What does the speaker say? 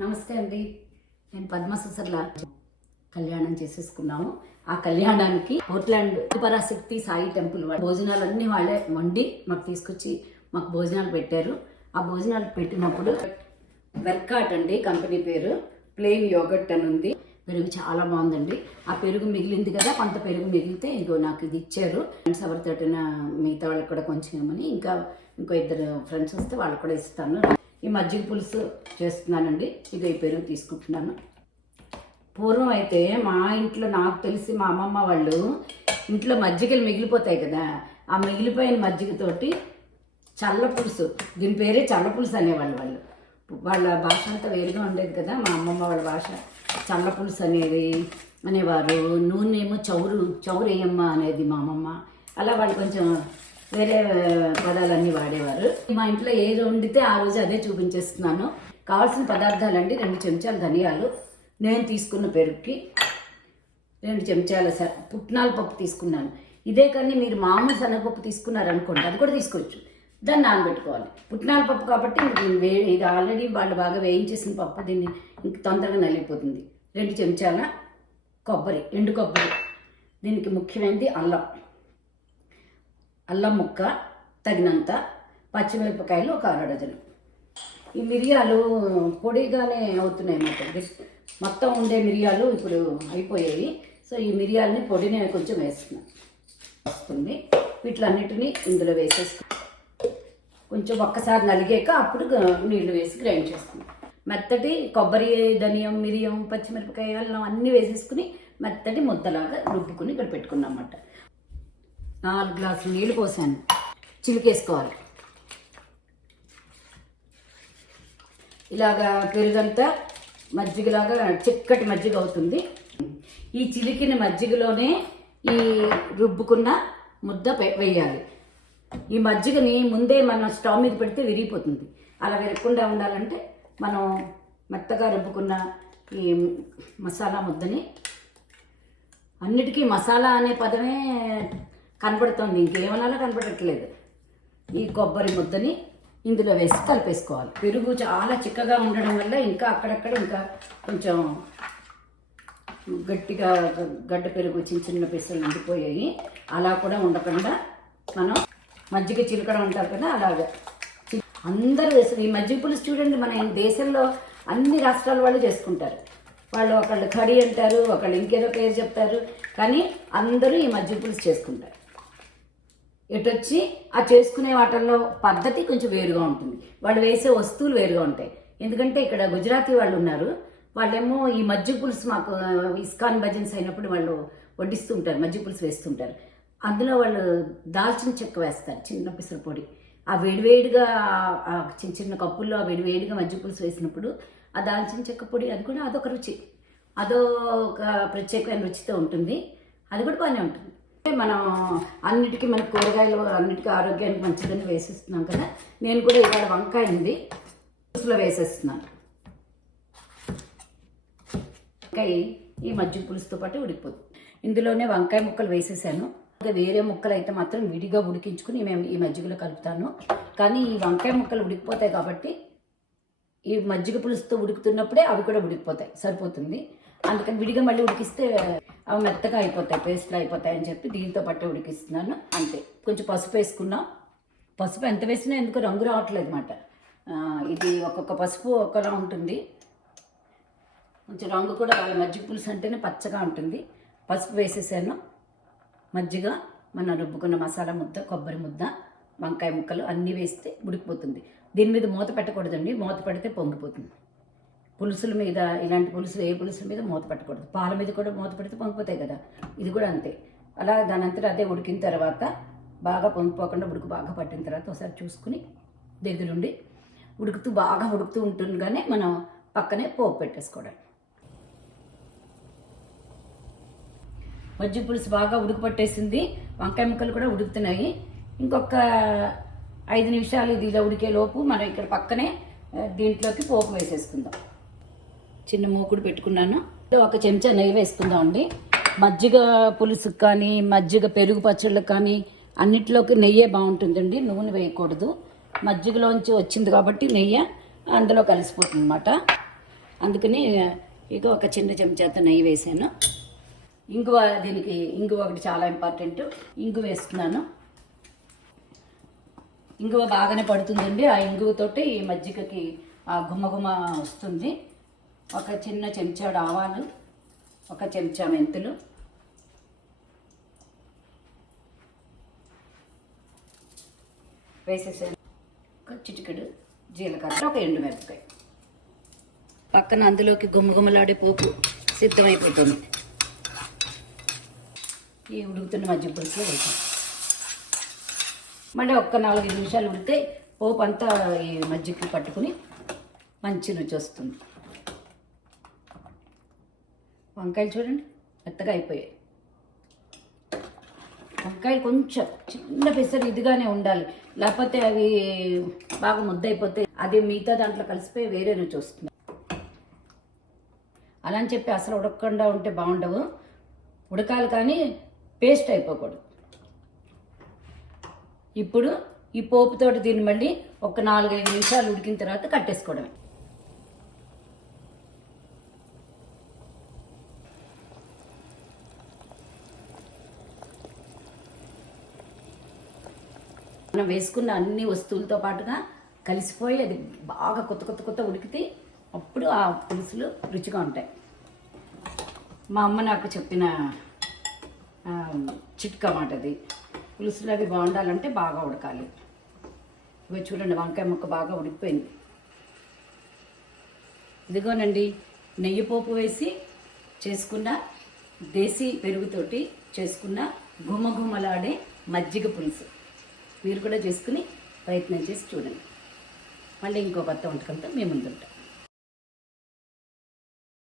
నమస్తే అండి. నేను పద్మ సుసర్ల కళ్యాణం చేసేసుకున్నాము. ఆ కళ్యాణానికి పోర్ట్లాండ్ పరాశక్తి సాయి టెంపుల్ భోజనాలు అన్ని వాళ్ళే వండి మాకు తీసుకొచ్చి మాకు భోజనాలు పెట్టారు. ఆ భోజనాలు పెట్టినప్పుడు వెర్కాట్ అండి కంపెనీ పేరు. ప్లెయిన్ యోగట్ అని ఉంది. పెరుగు చాలా బాగుందండి. ఆ పెరుగు మిగిలింది కదా కొంత పెరుగు మిగిలితే ఇగో నాకు ఇది ఇచ్చారు. ఫ్రెండ్స్ ఎవరితోటిన మిగతా వాళ్ళకి కూడా కొంచెం ఇవ్వమని ఇంకా ఇంకో ఇద్దరు ఫ్రెండ్స్ వస్తే వాళ్ళకి కూడా ఇస్తాను. ఈ మజ్జిగ పులుసు చేస్తున్నానండి. ఇది ఈ పెరుగు తీసుకుంటున్నాను. పూర్వం అయితే మా ఇంట్లో నాకు తెలిసి మా అమ్మమ్మ వాళ్ళు ఇంట్లో మజ్జిగలు మిగిలిపోతాయి కదా ఆ మిగిలిపోయిన మజ్జిగతోటి చల్ల పులుసు దీని పేరే చల్ల పులుసు అనేవాళ్ళు వాళ్ళు. వాళ్ళ భాష అంతా వేరుగా ఉండేది కదా మా అమ్మమ్మ వాళ్ళ భాష. చల్ల పులుసు అనేది అనేవారు నూనె ఏమో చౌరు చౌరేయమ్మ అనేది మా అమ్మమ్మ. అలా వాళ్ళు కొంచెం వేరే పదాలన్నీ వాడేవారు. మా ఇంట్లో ఏది వండితే ఆ రోజు అదే చూపించేస్తున్నాను. కావాల్సిన పదార్థాలండి రెండు చెంచాలు ధనియాలు. నేను తీసుకున్న పెరుగుకి రెండు చెంచాల స పుట్నాల పప్పు తీసుకున్నాను. ఇదే కానీ మీరు మామూలు శనగపప్పు తీసుకున్నారనుకోండి అది కూడా తీసుకోవచ్చు. దాన్ని నానబెట్టుకోవాలి. పుట్నాల పప్పు కాబట్టి దీన్ని వే ఇది ఆల్రెడీ వాళ్ళు బాగా వేయించేసిన పప్పు దీన్ని ఇంక తొందరగా నలిగిపోతుంది. రెండు చెంచాల కొబ్బరి ఎండు కొబ్బరి. దీనికి ముఖ్యమైనది అల్లం. అల్లం ముక్క తగినంత పచ్చిమిరపకాయలు ఒక అర డజను. ఈ మిరియాలు పొడిగానే అవుతున్నాయి అన్నమాట మొత్తం ఉండే మిరియాలు ఇప్పుడు అయిపోయాయి సో ఈ మిరియాలని పొడి నేను కొంచెం వేస్తున్నాను వస్తుంది. వీటిలన్నిటినీ ఇందులో వేసేసుకు కొంచెం ఒక్కసారి నలిగాక అప్పుడు నీళ్ళు వేసి గ్రైండ్ చేస్తున్నాం. మెత్తటి కొబ్బరి ధనియం మిరియం పచ్చిమిరపకాయ అల్లం అన్నీ వేసేసుకుని మెత్తటి ముద్దలాగా రుబ్బుకుని ఇక్కడ పెట్టుకున్నాం అన్నమాట. నాలుగు గ్లాసులు నీళ్ళు పోసాను. చిలికేసుకోవాలి. ఇలాగా పెరుగంతా మజ్జిగలాగా చిక్కటి మజ్జిగ అవుతుంది. ఈ చిలికిన మజ్జిగలోనే ఈ రుబ్బుకున్న ముద్ద వేయాలి. ఈ మజ్జిగని ముందే మనం స్టవ్ మీద పెడితే విరిగిపోతుంది. అలా విరగకుండా ఉండాలంటే మనం మెత్తగా రుబ్బుకున్న ఈ మసాలా ముద్దని. అన్నిటికీ మసాలా అనే పదమే కనపడుతుంది ఇంకేమన్నా కనపడట్లేదు ఈ కొబ్బరి ముద్దని ఇందులో వేసి కలిపేసుకోవాలి. పెరుగు చాలా చిక్కగా ఉండడం వల్ల ఇంకా అక్కడక్కడ ఇంకా కొంచెం గట్టిగా గడ్డ పెరుగు చిన్న చిన్న పిసలు ఉండిపోయాయి అలా కూడా ఉండకుండా మనం మజ్జిగ చిలకడ ఉంటారు కదా అలాగా. అందరూ వేస్తారు ఈ మజ్జిగ పులుసు చూడండి మన దేశంలో అన్ని రాష్ట్రాల వాళ్ళు చేసుకుంటారు. వాళ్ళు ఒకళ్ళు కడి అంటారు ఒకళ్ళు ఇంకేదో పేరు చెప్తారు. కానీ అందరూ ఈ మజ్జిగ పులుసు చేసుకుంటారు. ఇటొచ్చి ఆ చేసుకునే వాటిల్లో పద్ధతి కొంచెం వేరుగా ఉంటుంది. వాళ్ళు వేసే వస్తువులు వేరుగా ఉంటాయి. ఎందుకంటే ఇక్కడ గుజరాతీ వాళ్ళు ఉన్నారు. వాళ్ళేమో ఈ మజ్జిగ పులుసు మాకు ఇస్కాన్ భజన్స్ అయినప్పుడు వాళ్ళు వడ్డిస్తూ ఉంటారు మజ్జిగ పులుసు వేస్తుంటారు. అందులో వాళ్ళు దాల్చిన చెక్క వేస్తారు చిన్న పిసర పొడి. ఆ వేడివేడిగా ఆ- చిన్న చిన్న కప్పుల్లో ఆ వేడివేడిగా మజ్జిగ పులుసు వేసినప్పుడు ఆ దాల్చిన చెక్క పొడి అది కూడా అదొక రుచి. అదో ఒక ప్రత్యేకమైన రుచితో ఉంటుంది. అది కూడా బాగానే ఉంటుంది. మనం అన్నిటికీ మన కూరగాయలు అన్నిటికీ ఆరోగ్యానికి మంచిదని వేసేస్తున్నాం కదా. నేను కూడా ఇవాళ వంకాయ ఉంది. పులుసులో వేసేస్తున్నాను. వంకాయ ఈ మజ్జిగ పులుసుతో పాటు ఉడికిపోతుంది ఇందులోనే వంకాయ ముక్కలు వేసేసాను. వేరే ముక్కలు అయితే మాత్రం విడిగా ఉడికించుకుని మేము ఈ మజ్జిగలో కలుపుతాను. కానీ ఈ వంకాయ ముక్కలు ఉడికిపోతాయి కాబట్టి ఈ మజ్జిగ పులుసుతో ఉడుకుతున్నప్పుడే అవి కూడా ఉడికిపోతాయి. సరిపోతుంది. అందుకని విడిగా మళ్ళీ ఉడికిస్తే అవి మెత్తగా అయిపోతాయి పేస్ట్లు అయిపోతాయి అని చెప్పి దీంతో పట్టి ఉడికిస్తున్నాను. అంతే. కొంచెం పసుపు వేసుకున్నాం. పసుపు ఎంత వేసినా ఎందుకు రంగు రావట్లేదు అనమాట ఇది ఒక్కొక్క పసుపు ఒక్కలా ఉంటుంది. కొంచెం రంగు కూడా మజ్జిగ పులుసు అంటేనే పచ్చగా ఉంటుంది. పసుపు వేసేసాను. మజ్జిగ మన రుబ్బుకున్న మసాలా ముద్ద కొబ్బరి ముద్ద వంకాయ ముక్కలు అన్నీ వేస్తే ఉడికిపోతుంది. దీని మీద మూత పెట్టకూడదండి. మూత పెడితే పొంగిపోతుంది. పులుసుల మీద ఇలాంటి పులుసులు ఏ పులుసుల మీద మూత పెట్టకూడదు. పాల మీద కూడా మూత పెడితే పొంగిపోతాయి కదా. ఇది కూడా అంతే. అలా దాని అంతా అదే ఉడికిన తర్వాత బాగా పొంగిపోకుండా ఉడుకు బాగా పట్టిన తర్వాత ఒకసారి చూసుకుని దగ్గరుండి ఉడుకుతూ బాగా ఉడుకుతూ ఉంటుండగానే మనం పక్కనే పోపు పెట్టేసుకోవడం. మజ్జిగ పులుసు బాగా ఉడుకు పట్టేసింది. వంకాయ ముక్కలు కూడా ఉడుకుతున్నాయి. ఇంకొక ఐదు నిమిషాలు ఇది ఇలా ఉడికే లోపు మనం ఇక్కడ పక్కనే దీంట్లోకి పోపు వేసేసుకుందాం. చిన్న మూకుడు పెట్టుకున్నాను. ఒక చెంచా నెయ్యి వేసుకుందాం అండి మజ్జిగ పులుసుకు కానీ మజ్జిగ పెరుగు పచ్చళ్ళకు కానీ అన్నిట్లోకి నెయ్యే బాగుంటుందండి. నూనె వేయకూడదు. మజ్జిగలోంచి వచ్చింది కాబట్టి నెయ్యి అందులో కలిసిపోతుంది అనమాట అందుకని ఇక ఒక చిన్న చెంచాతో నెయ్యి వేసాను. ఇంగువ దీనికి ఇంగువ ఒకటి చాలా ఇంపార్టెంట్ ఇంగు వేస్తున్నాను. ఇంగువ బాగానే పడుతుందండి. ఆ ఇంగువతోటి ఈ మజ్జిగకి ఆ గుమ్మ గుమ్మ వస్తుంది. ఒక చిన్న చెంచాడు ఆవాలు ఒక చెంచా మెంతులు. వేసేసాను ఒక చిటికెడు జీలకర్ర ఒక ఎండుమిరపకాయ పక్కన అందులోకి గుమ్మగుమ్మలాడే పోపు సిద్ధమైపోతుంది. ఈ ఉడుకుతున్న మధ్య పులుసులో వేసాం మళ్ళీ ఒక్క నాలుగైదు నిమిషాలు ఉడితే పోపు అంతా ఈ మజ్జిగకి పట్టుకుని మంచి రుచి వస్తుంది. వంకాయలు చూడండి మెత్తగా అయిపోయాయి. వంకాయలు కొంచెం చిన్న పెసరు ఇదిగానే ఉండాలి. లేకపోతే అవి బాగా ముద్దయిపోతే అది మిగతా దాంట్లో కలిసిపోయి వేరే రుచి వస్తుంది. అలా అని చెప్పి అసలు ఉడకకుండా ఉంటే బాగుండవు. ఉడకాలి కానీ పేస్ట్ అయిపోకూడదు. ఇప్పుడు ఈ పోపుతోటి దీన్ని మళ్ళీ ఒక నాలుగైదు నిమిషాలు ఉడికిన తర్వాత కట్టేసుకోవడమే. మనం వేసుకున్న అన్ని వస్తువులతో పాటుగా కలిసిపోయి అది బాగా కొత్త కొత్త కొత్త ఉడికితే అప్పుడు ఆ పులుసులు రుచిగా ఉంటాయి. మా అమ్మ నాకు చెప్పిన ఆ, చిట్కా మాట అది. పులుసులు అవి బాగుండాలంటే బాగా ఉడకాలి. ఇవి చూడండి వంకాయ ముక్క బాగా ఉడికిపోయింది. ఇదిగోనండి నెయ్యి పోపు వేసి చేసుకున్న దేశీ పెరుగుతోటి చేసుకున్న ఘుమఘుమలాడే మజ్జిగ పులుసు. మీరు కూడా చేసుకుని ప్రయత్నం చేసి చూడండి. మళ్ళీ ఇంకో కొత్త వంటకంతో మేము ముందుంటాం.